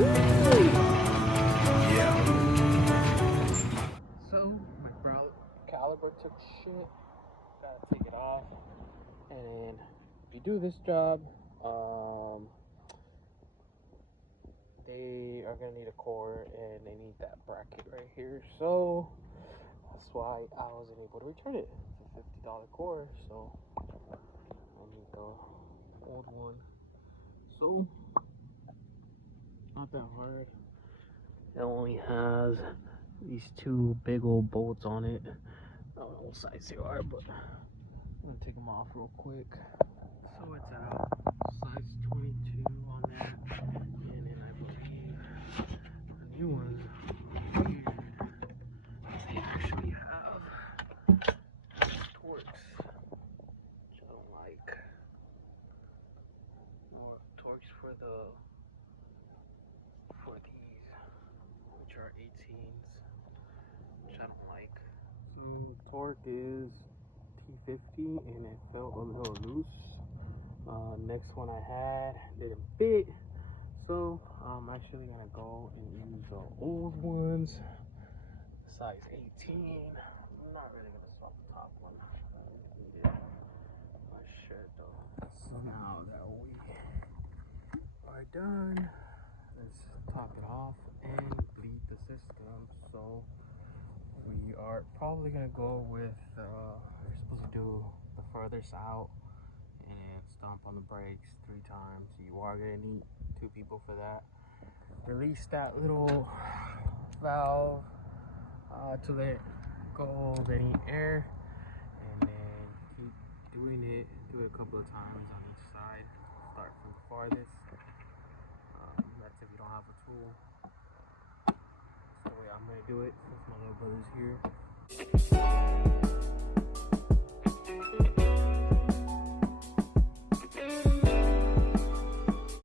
So my caliber took shit. Gotta take it off. And then if you do this job, they are gonna need a core and they need that bracket right here. So that's why I wasn't able to return it. It's a $50 core, so I need the old one. So not that hard. It only has these two big old bolts on it. I don't know what size they are, but I'm gonna take them off real quick. So it's a size 22 on that, and then I believe the new ones here, they actually have Torx, which I don't like. Or Torx for these, which are 18s, which I don't like. So torque is T50, and it felt a little loose. Next one I had didn't fit, so I'm actually gonna go and use the old ones, size 18. I'm not really gonna swap the top one. I should though. So now that we are done, let's top it off and bleed the system. So we are probably gonna go with we're supposed to do the furthest out and stomp on the brakes 3 times. You are gonna need 2 people for that. Release that little valve to let go of any air, and then keep doing it. Do it a couple of times on each side. Start from the farthest. That's if you don't have a tool. That's the way I'm gonna do it since my little brother's here.